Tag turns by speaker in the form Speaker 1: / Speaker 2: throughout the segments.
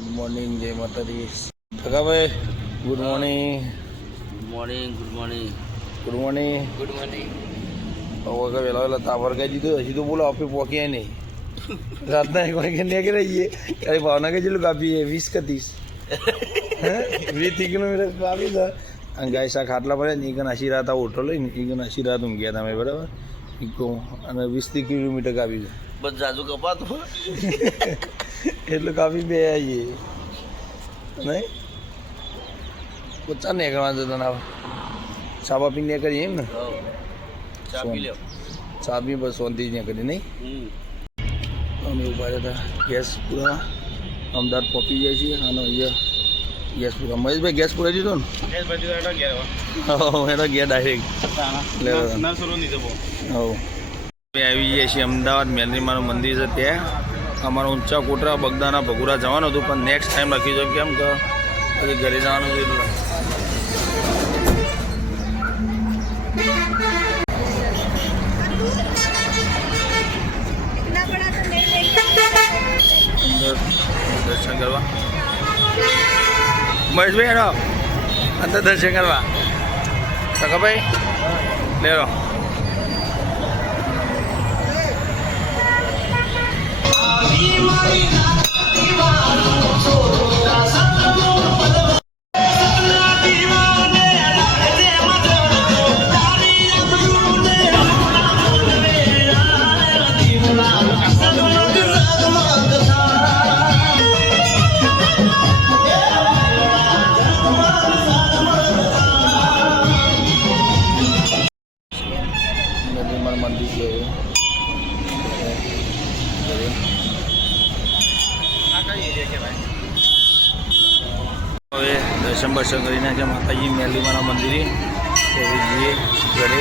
Speaker 1: Good morning જય માતાજી કાકાભાઈ good morning
Speaker 2: morning good morning
Speaker 1: good morning
Speaker 2: good morning
Speaker 1: હવે વહેલા વહેલા તાપર કહી દીધું હજી તો બોલો આપણે પહોંચ્યા નહીં રાતના એક વાગે નીકળી જઈએ ત્યારે કે જેટલું કાપીએ વીસ કે ત્રીસ વીસ કિલોમીટર કાપી દો અને ગાય શાક ખાટલા પડે ને ઈકન આશી રાત આ ઓટો લઈને ઈકન આશી રાત ઊંઘ્યા તમે બરાબર અને વીસ ત્રીસ કિલોમીટર કાપી દો
Speaker 2: બસ જાજુ કપાતું
Speaker 1: એટલું કાપી બે આવીએ નહીં? પોચા કરવા જતા ના સાબા પી કરીએ એમ ને.
Speaker 2: ચા પી લ્યો.
Speaker 1: ચા બી બસ શાંતિ નીકળી નહીં?
Speaker 2: હમ.
Speaker 1: અમે ઊભા રહેતા. ગેસ પૂરા અમદાવાદ પહોંચી જાય છીએ. અને અહીંયા ગેસ પૂરા મહેશભાઈ ગેસ પૂરા દીધો ને? હા એનો ગેર ડાયરેક્ટ હવે આવી ગયા છીએ અમદાવાદ. મેલરીમાનું મંદિર છે ત્યાં. અમારા ઊંચા કોટરા બગદાના ભગુરા જવાનું હતું, પણ નેક્સ્ટ ટાઈમ લખી દો કેમ કે પછી ઘરે જવાનું અંદર દર્શન કરવા. મહેશભાઈ એનો અંદર દર્શન કરવા. કાકાભાઈ લેરો 今になっては બર્શન છે માતાજી મેલીમાના મંદિરે. જઈએ ઘરે.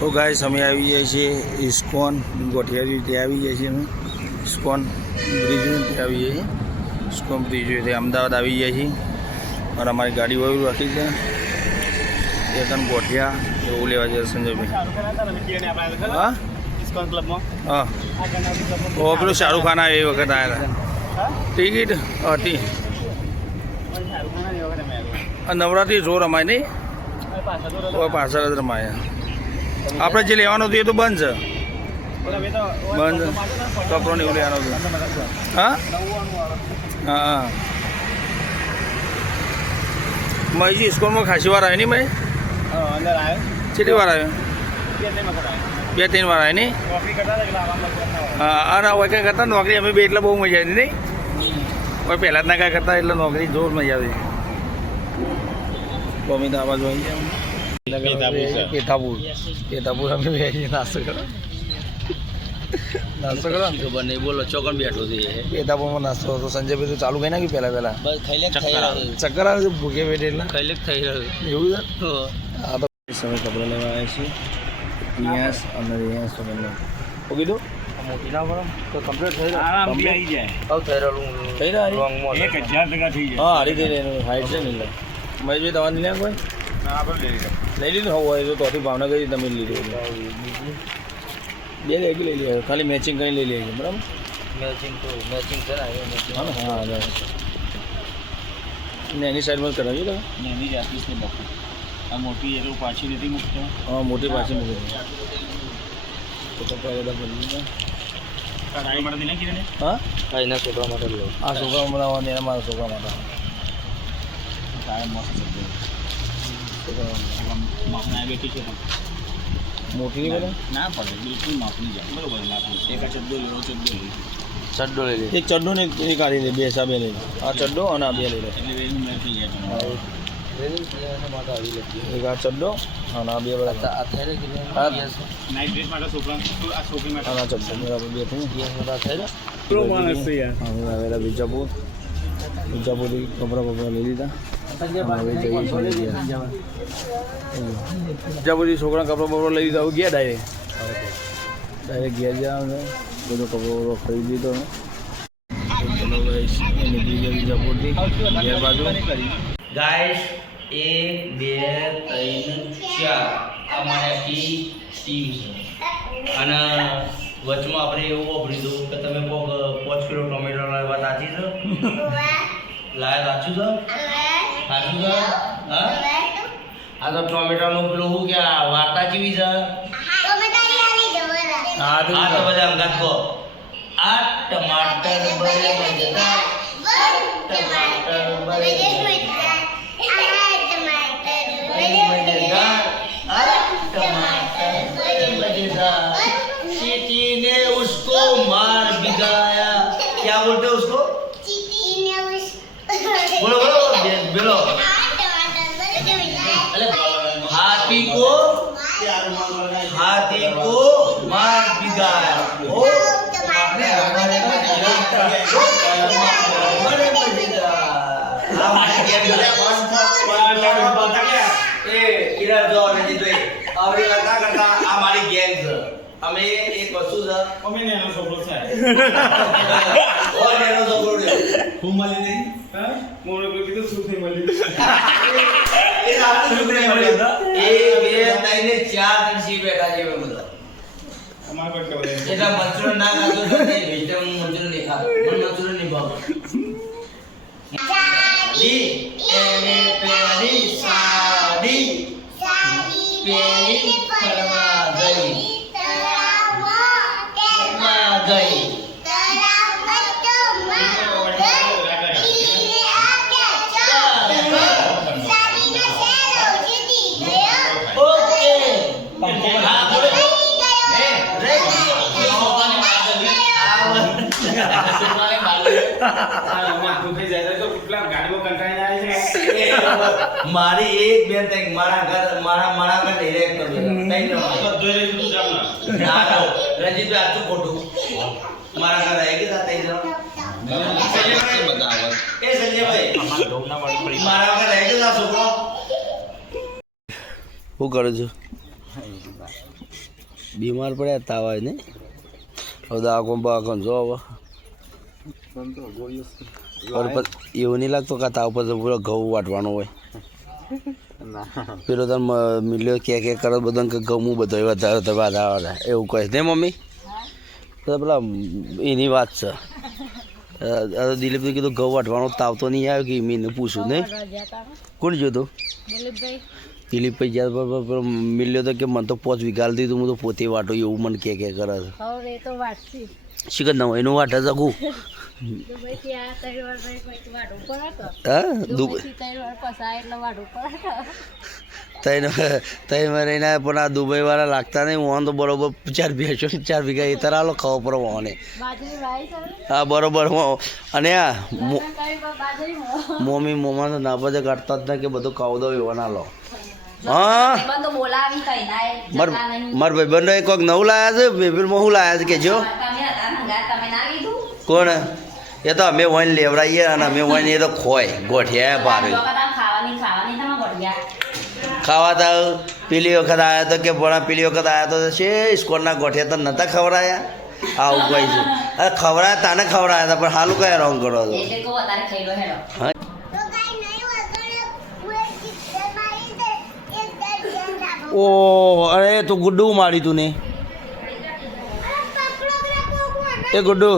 Speaker 1: તો ગાય અમે આવી જાય છીએ ઇસ્કોન ગોઠિયારી ત્યાં આવી જાય છીએ અમે. ઇસ્કોન બ્રિજ ત્યાં આવી જઈએ ઇસ્કોન બ્રિજ ત્યાં અમદાવાદ આવી જાય છીએ. અને અમારી ગાડી વયું રાખી છે. એ તને ગોઠિયા, એવું લેવા જાય સંજયભાઈ. હા? હા. ઓ પેલું શાહરૂખ ખાન એ વખત આવ્યા હતા ટિકિટ? હતી નવરાત્રી જો રમાય નહીં પાછળ જ રમાય. આપણે જે લેવાનું હતું એ તો બંધ છે. બંધ કપડો ને એવું લેવાનું હતું. હા? હા હા. મયજી સ્કૂલમાં ખાસી વાર આવી નહીં મેં કેટલી વાર આવ્યો? બે ત્રણ વાર આવી નહીં હા અને હવે કંઈ કરતા નોકરી અમે બે એટલે બહુ મજા આવી નહીં? હોય પહેલાં જ ના કાંઈ કરતા એટલે નોકરી જોર મજા આવી અમે તો આવાજ ગયા પેઠાપુર પેઠાપુર અમે બે નાસ્તો કરો. નાસ્તો કરો. ને
Speaker 2: ખબર નહીં બોલો ચોકન બેઠો છે. એ.
Speaker 1: પેઠાપુરમાં નાસ્તો હતો. સંજયભાઈ તો ચાલુ કઈ નાખ્યું પહેલાં પહેલાં.
Speaker 2: બસ લે
Speaker 1: ચક્કર આવે. છે ભૂખે બેઠે એટલે.
Speaker 2: થઈ થઈ ખાઈ
Speaker 1: એવું છે?
Speaker 2: હા.
Speaker 1: તો સમય કપડાં લેવા આવ્યા છીએ. રિયાસ અને રિયાસ બંને કીધું મોટી ના તો કમ્પ્લીટ થઈ રહ્યું
Speaker 2: આવી જાય હવે થઈ
Speaker 1: થઈ રહ્યું
Speaker 2: લોંગમાં
Speaker 1: એક હજાર ટકા થઈ જાય. હા હારી થઈ રહી હાઈટ છે ને એટલે. મહેશભાઈ તમારે કોઈ? લઈ લીધું. હોય તો તોથી ભાવનગર તમે લીધું બે લઈ લઈ લે ખાલી મેચિંગ કરીને લઈ લઈએ બરાબર?
Speaker 2: મેચિંગ તો મેચિંગ છે ને મેચિંગ
Speaker 1: હા હા ને એની સાઈડમાં કરાવ્યું તમે?
Speaker 2: એની જાતની આ મોટી એટલું પાછી નથી મૂકતો.
Speaker 1: હા મોટી પાછી મૂકી દીધી. તો તો પહેલા બધા બદલી ગયા. હા
Speaker 2: હા? એના છોકરા માટે લો.
Speaker 1: આ છોકરા બનાવવાની એના મારા છોકરા માટે. મોટી.
Speaker 2: ના પડે. બિલકુલ માપની જાય બરોબર એક આ ચડ્ડો લેવો ચડ્ડો લઈ ચડ્ડો લઈ લે.
Speaker 1: એક ચડ્ડો ને એ કાઢી લે બે હિસાબે લઈ લે. આ ચડ્ડો અને આ બે લઈ લે.
Speaker 2: એટલે
Speaker 1: એક આ ચડ્ડો અને આ બે બરાબર
Speaker 2: આ
Speaker 1: ચડ્ડો બરાબર બે આવેલા બીજાપુર બીજાપુરથી કપડાં બપડા લઈ લીધા. બીજાપુરથી છોકરા કપડા બપડા લઈ લીધા ગયા ડાયરેક્ટ ડાયરેક્ટ ગયા ગયા અમે બધો કપડો બપડો ખરીદી લીધો
Speaker 2: ગાઈસ એક, બે, ત્રણ, ચાર. આ મારી ટીમ છે.
Speaker 3: અને વચમાં આપણે એવું વાપરી દઉં કે તમે કોક પાંચ કિલો ટોમેટો લાવ્યા સાચી છે? લાયા સાચું છે? સાચું છે? હા? આ તો ટોમેટાનું પેલું શું કે વાર્તા જેવી છે?
Speaker 4: હા
Speaker 3: બધા અંગાત કહો આ ટમાટર બડે મજેદાર ટમાટર બડે मजेदार अरे टमाटर बड़े मजेदार चीटी ने उसको मार भिगाया क्या बोलते हैं उसको વસ્તુ છે
Speaker 5: અમે ને એનો છોકરો છે
Speaker 3: ઓ નેનો છોકરો છે
Speaker 5: હું મળી નહીં હા મોનો કોઈ કીધું શું થઈ મળી
Speaker 3: એ સાચું છોકરો મળ્યો એક બે ત્રણ ને ચાર નરસી બેઠા છે અમે બધા
Speaker 5: અમાર પર ખબર નહીં.
Speaker 3: એટલે મંચુરન ના ખાતો તો નહીં વેજીટેબલ મંચુરન નહીં ખાતો મને મંચુરન નહીં ભાવતો ડી એને પેલી સાડી પેલી માગલી
Speaker 5: હા, અમાર દુખાઈ જાય તો કેટલા ગાડીમાં કંટાળીને આવે છે
Speaker 3: મારી એક બેન તક મારા ઘર મારા મારા ઘર ડિરેક્ટ ન
Speaker 5: બધો રહી તું જામ
Speaker 3: ના ના ખોટું. મારા ઘર આવી ગયા તઈ જણા એ સંજયભાઈ મારા ઘર આવી ગયો છોકરો.
Speaker 4: શું કરું છું? બીમાર પડ્યા તાવ આવે ને હવે દાખો બાખો જો હવે એવું નહીં લાગતું કે તાવ પર પૂરો ઘઉં વાટવાનો હોય. પેલો તને મિલ્યો કે કે કરો બધા કે ઘઉં બધો વધારે તો વધારે વધારે એવું કહે ને મમ્મી? તો પેલા એની વાત છે. અ, અ, કીધું ઘઉં વાટવાનો તાવ તો નહીં આવ્યો કે મીને પૂછું ને? કોણ જોતું દિલીપભાઈ જ્યારે મિલ્યો તો કે મને તો પોચ વિગાલ દીધું હું તો પોતે વાટો એવું મને કે કે કરે છે.
Speaker 6: હવે એ તો વાટતી
Speaker 4: શીખર ના હોય એનું વાટ જગું એના પણ આ દુબઈવાળા લાગતા નહીં. હું તો બરોબર ચાર ભેંસો ચાર વીઘા એ તરાલો ખાવો પડે વાને
Speaker 6: બાજરી વાઈ છે ને?
Speaker 4: હા બરોબર. અને આ મો-
Speaker 6: કઈ વાર બાજરી મો-
Speaker 4: મમ્મી મોમાં તો ના બધા કાઢતા જ ના કે બધું ખાવ દો એવા ના લો હા? માર. માર ભાઈબંધો એક વખત નવું લાયા છે? બેબીમાં હું લાયા છે કે જો? કોણ? એ તો અમે વહીને લેવડાઈએ અને અમે વહીને એ તો ખોય ગોઠિયા ભારે ખાવા તો પેલી વખત આવ્યા તો કે ભણા પેલી વખત આવ્યા તો છે સ્કોરના ગોઠિયા તો નતા ખવડાયા? આવું કહી છે. અરે ખવડાયા તાને ખવડાયા હતા પણ હાલું કયા રોંગ કરો છો? હા? ઓ અરે તું ગુડ્ડુ મારી તું ને. એ ગુડ્ડુ.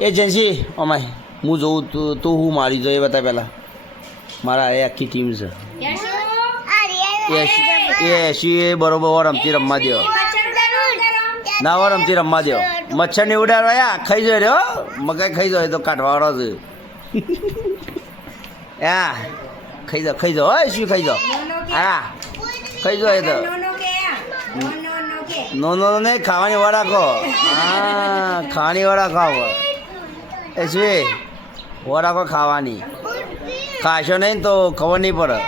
Speaker 4: એ જેન્સી અમાય હું જોઉં તું તું હું મારી જો એ બતા પહેલાં મારા એ આખી ટીમ છે. એ એસી- એ બરોબર રમતી રમવા દો ના વાર રમતી રમવા દો મચ્છર ને ઉડાડવા ખાઈ જાય રે હો. મકાઈ ખાઈ જાય તો કાઢવાવાળો છે. હા ખાઈ જાઓ ખાઈ જાઓ. હોય શું ખાઈ જાઓ? હા. ખાઈ જાઓ એ તો નો નો નો નહીં ખાવાની વાળા કહો હા ખાવાની વાળા રાખો એ શું વાર કહો ખાવાની. ખાશો નહીં તો ખબર નહીં પડે.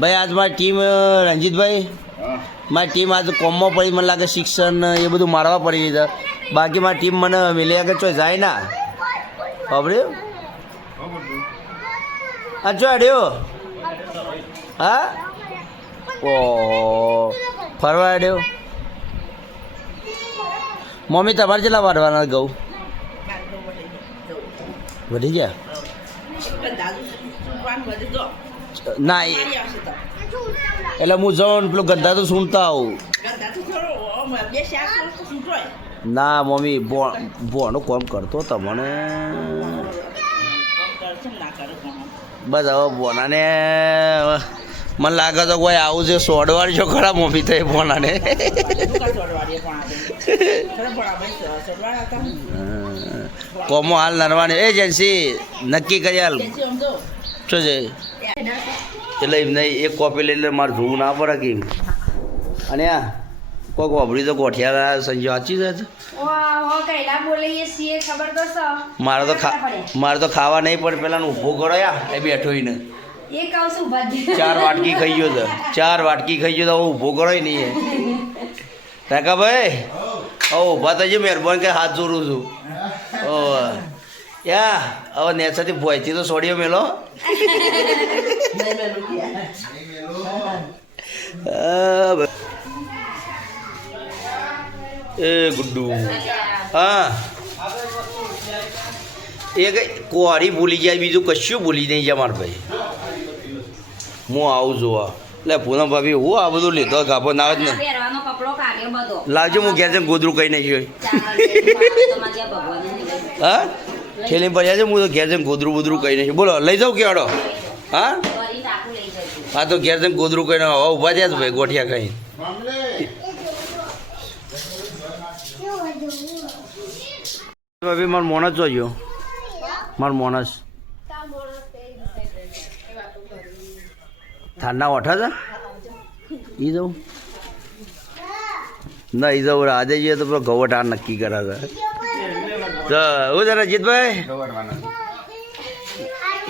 Speaker 4: ભાઈ આજ મારી ટીમ રણજીતભાઈ. મારી ટીમ આજ કોમમાં પડી મને લાગે શિક્ષણ એ બધું મારવા પડી બાકી મારી ટીમ મને મિલી આગળ ચોય જાય ના. ખબર અડ્યો હા? ઓ, ફરવા અડ્યો મમ્મી, તમારે કેટલા વારવાના ઘઉં વધી ગયા? ના એટલે હું જાઉં પેલું ગંદા તો સુનતા આવું. ના, મમ્મી ભોનું કોમ કરતો તમને બસ હવે બોનાને મને લાગે તો કોઈ આવું છે સોડવાડ છો ખરા મોફી થઈ બોનાને કોમો હાલ નરવાની એજન્સી નક્કી કરી હાલ. શું છે? એટલે એમ નહીં એક કોપી લઈ લે મારે જોવું ના પડે કે અને આ કોઈક વાપરી તો ગોઠિયા
Speaker 7: હો ખબર તો છે.
Speaker 4: મારે તો ખા મારે તો ખાવા નહીં પડે પેલા ઊભો કરો યા એ બેઠો ને ચાર વાટકી ખાઈ ગયો તો ચાર વાટકી ખાઈ ગયો તો હવે ઊભો કરો નહીં એ. કાકા ભાઈ ઓ ઊભા થજો મહેરબાની કે હાથ જોડું છું. ઓ યા હવે નેસાથી ભોયથી તો સોડિયો મેલો. એ ગુડ્ડુ. હા. એ કઈ કોરી ભૂલી જાય બીજું કશું ભૂલી નહીં જાય મારા ભાઈ. હું આવું જોવા એટલે પૂનમ ભાભી હું આ બધું લીધો ગાભો ના જ ને.
Speaker 7: લાજો કપડો કાઢ્યો બધો.
Speaker 4: લાવજો હું ઘેર ગોદરું કઈ નહીં હા? થેલી પડ્યા છે હું તો ઘેર જઈને ગોદરું બોદરું કઈ નહીં બોલો લઈ જાઉં કેવાડો હા? હા તો ઘેર જઈને ગોદરું કઈ હવે ઊભા થયા જ ભાઈ ગોઠિયા કઈ ભાભી મારો મોનસ જોજો. મારો મોનસ થારના ઓઠા છે? ઈ જવું ના, ઈ જવું આજે જઈએ તો પેલો ગવટ આ નક્કી કરા છે. તો હું છે જીતભાઈ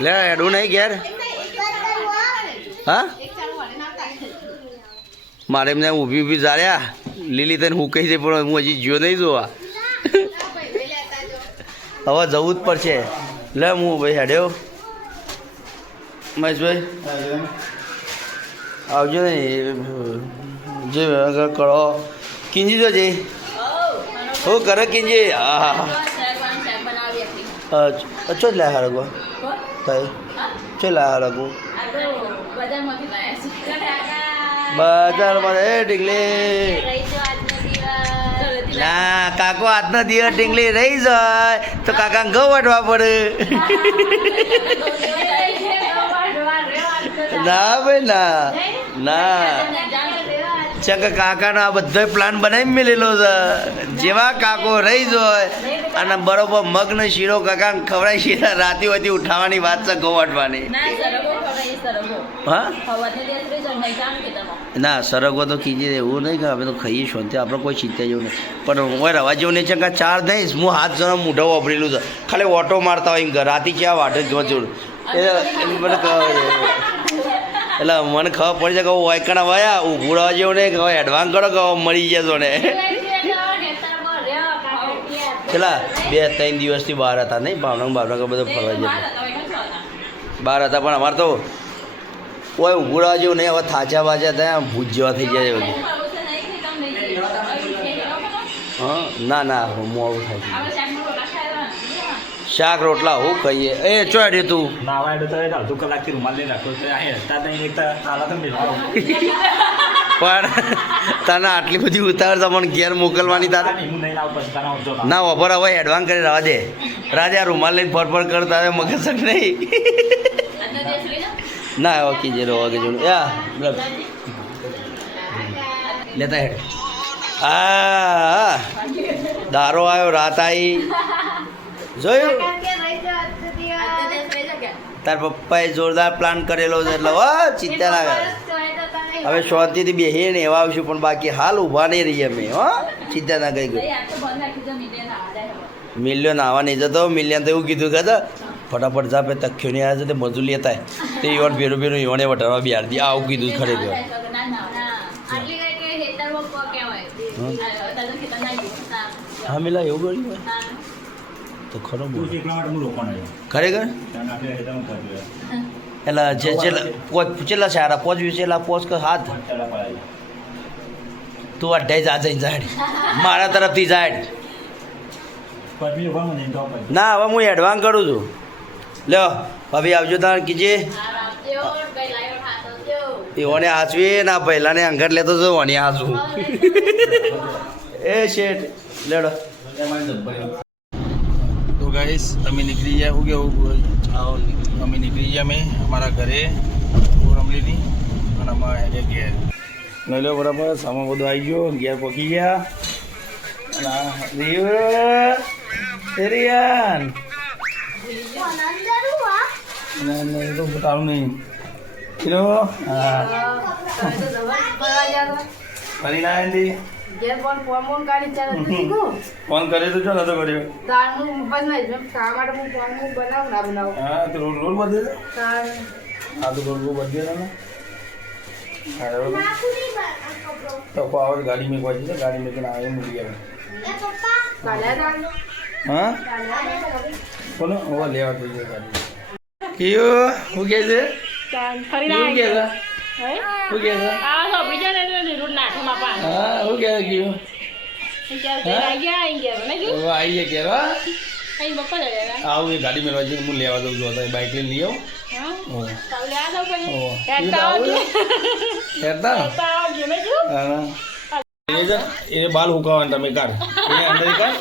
Speaker 4: લે એડું નહીં ઘેર. હા? મારે એમને ઊભી ઊભી જાળ્યા લીલી તને હું કહી દે, પણ હું હજી જ્યો નહીં જોવા. હવે જવું જ પડશે. લે, હું ભાઈ હેડ્યો. મહેશભાઈ. આવજો ને જે કરો. કિંજી તો જઈ. હું, કરે કિંજી. હા હા જ લાયા હરગો? તાઈ ચો લાયા હરગો? બજારમાં, એ ઢીકલી ના કાકો આજનો દિવસ ઢીંગલી રહી જાય તો કાકા ઘઉં વાટવા પડે. ના ભાઈ ના ના. ચક કાકાનો આ બધો પ્લાન બનાવી મેલેલો છે. જેવા કાકો રહી જાય અને બરોબર મગ્ન શીરો કાકા ખવડાય શીરા રાતી હોતી ઉઠાવવાની વાત છે ઘઉં વાટવાની હા? ના સરગવો તો કીધી એવું નહીં કે અમે તો ખાઈએ શાંતિ. આપણે કોઈ ચિંતા જેવું નહીં. પણ હું રવા જેવું નહીં છે કે ચાર દઈશ હું હાથ જણા મૂઢો વાપરેલું છે. ખાલી ઓટો મારતા હોય રાતી ક્યાં વાટે જોવા જોડું. એ મને એટલે મને ખબર પડી જાય કે હું વાયકણા વાયા ઊભું રહેવા જેવું નહીં, કે એડવાન્સ કરો કે મળી જશો ને. છેલ્લા બે, ત્રણ દિવસથી બહાર હતા નહીં ભાવનગર ભાવનગર બધો ફરવા જતા. બહાર હતા પણ અમારે તો કોઈ ઊભું જેવું નહીં, હવે થાચા બાચા થયા ભૂજ જેવા થઈ જાય એવું હા ના ના મોડું થાય શાક રોટલા હું ખાઈએ. એ ચોડ્યું તું.
Speaker 2: નાવા તો અડધો કલાકથી રૂમાલ લઈને રાખો તો આ હેરતા નહીં એક તો તો મેળવો
Speaker 4: પણ તને આટલી બધી ઉતાવળ તમને ઘેર મોકલવાની તારે. ના વપર હવે એડવાન્સ કરી રવા દે. રાજા રૂમાલ લઈને ફર ફર કરતા મગજ નહીં. ના હવે કીજે રહો કે જોડે યા લેતા હેડ. આ દારો આવ્યો રાત આવી જોયું તાર પપ્પાએ જોરદાર પ્લાન કરેલો છે એટલે હો ચિંતા ના કરે હવે શાંતિથી બેસીએ ને એવા આવશું પણ બાકી હાલ ઊભા નહીં રહીએ અમે હો ચિંતા ના કઈ ગયું મિલ્યો નાવા નહીં જતો મિલિયન તો એવું કીધું કે ફટાફટ જા પે તખ્યો નહીં આવે છે તે મજૂર હતા તે ઈવન ભેરું ભેરું ઈવને વટારવા બિહાર દી આવું કીધું ખરેખર હા મિલા એવું કર્યું હોય તો ખરો ખરેખર? એટલે જે છેલ્લા પોચ છેલ્લા સારા પોચ છેલ્લા પોચ કે હાથ તું અઢાઈ જા જઈને જાડ મારા તરફથી જાડ ના હવે હું એડવાન્સ કરું છું. લ્યો ભાભી આવજો તાણ કીજે. એઓને હાચવી ના પહેલાને અંગત લેતો જો ઓને હાચવું. એ શેઠ લેડો.
Speaker 1: ગાઈસ અમે નીકળી ગયા હું કેવું
Speaker 4: આવો
Speaker 1: અમે નીકળી ગયા અમે અમારા ઘરે રમલીની અને અમારા ઘેર. લઈ લો બરાબર સામાન બધો આવી ગયો ઘેર પહોંચી ગયા. અને આ રીવ એ રિયાન. ફરી ના, ઘેર ફોન ફોન ફોન કરી ચાલે તો શીખું. ફોન કરે તો જો નતો કર્યો. તાર હું મોબાઈલમાં જેમ શા માટે હું ફોન હું બનાવ ના બનાવ. હા તો રોલ રોલ બદલે હું કે છે? હું કે છે? હા હું કે છે કયો
Speaker 7: ગયા ગયા નહીં જો
Speaker 1: ઓ આવી ગયા આવું એ ગાડી મેળવા જઈને હું લેવા દઉં છું બાઇક લઈને લઈ
Speaker 7: હા?
Speaker 1: આવું એ છે બાલ હુકાવાના તમે કાઢ એ અંદર કાઢ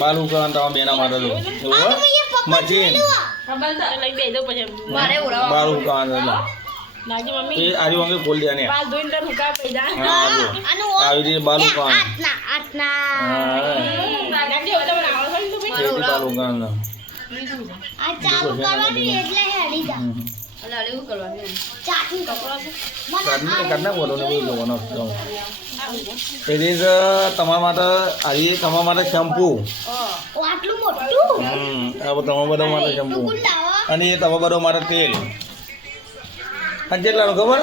Speaker 1: બાલ હુકાવાના તમારા બેના માટે
Speaker 7: છે મારે ઉડાવવા
Speaker 1: બાલ હુકાવાના
Speaker 7: નાજી
Speaker 1: એ આરી વાંગે દે
Speaker 7: ધોઈને તને હુકા જા
Speaker 1: આવી. રીતે બાલ હુકાવાના હા.
Speaker 7: નાજી હવે તમે આવો છો ને તું
Speaker 1: એ રીતે બાલ
Speaker 7: અલા કરવાનું
Speaker 1: ને બોલો. એ તમારા માટે આવી તમારા માટે શેમ્પુ.
Speaker 3: આટલું મોટું?
Speaker 1: હમ આ તમારા બધા માટે શેમ્પુ. અને એ તમારા બધા માટે તેલ. આ કેટલાનું ખબર?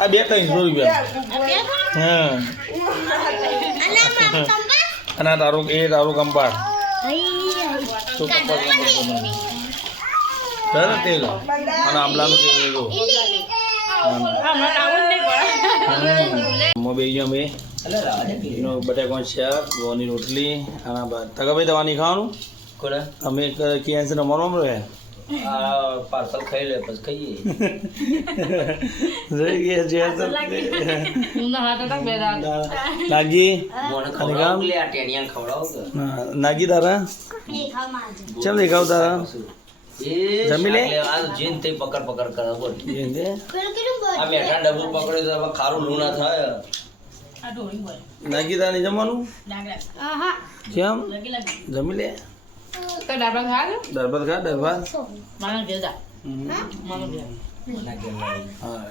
Speaker 1: આ બે ત્રણસો રૂપિયા હા. અને આ તારું એ તારું કંપાસ. તો કંપાસ બરાબર તેલ? અને આંબલાનું તેલ લીધું
Speaker 7: હમણાં આવું જ નહીં પડે
Speaker 1: મો બે ગયા મેં એનો બટાકાનું શાક ગોળની રોટલી અને તગભાઈ દવાની ખાવાનું? અમે ક્યાં છે રમવાનું રહે
Speaker 4: આ પાર્સલ ખાઈ લે પછી ખાઈએ.
Speaker 1: જઈ ગયા છે
Speaker 7: નાગી ના હાથ હતા
Speaker 1: નાગી નાગી તારા ચમ દેખાવ તારા જમી લે?
Speaker 4: જીન તે પકડ પકડ કરે બોલ.
Speaker 1: એમ કે?
Speaker 4: આ મેઠા ડબ્બુ પકડ્યો તો ખારું લૂણા થાય.
Speaker 7: આ ઢોળી બોલ
Speaker 1: નાગી તારા જમવાનું? કેમ જમી લે?
Speaker 7: તો ડાબા ખા
Speaker 1: દરબાર ખા દરબાર
Speaker 7: મારા કે જા.
Speaker 1: હમ.
Speaker 7: મારા
Speaker 1: હા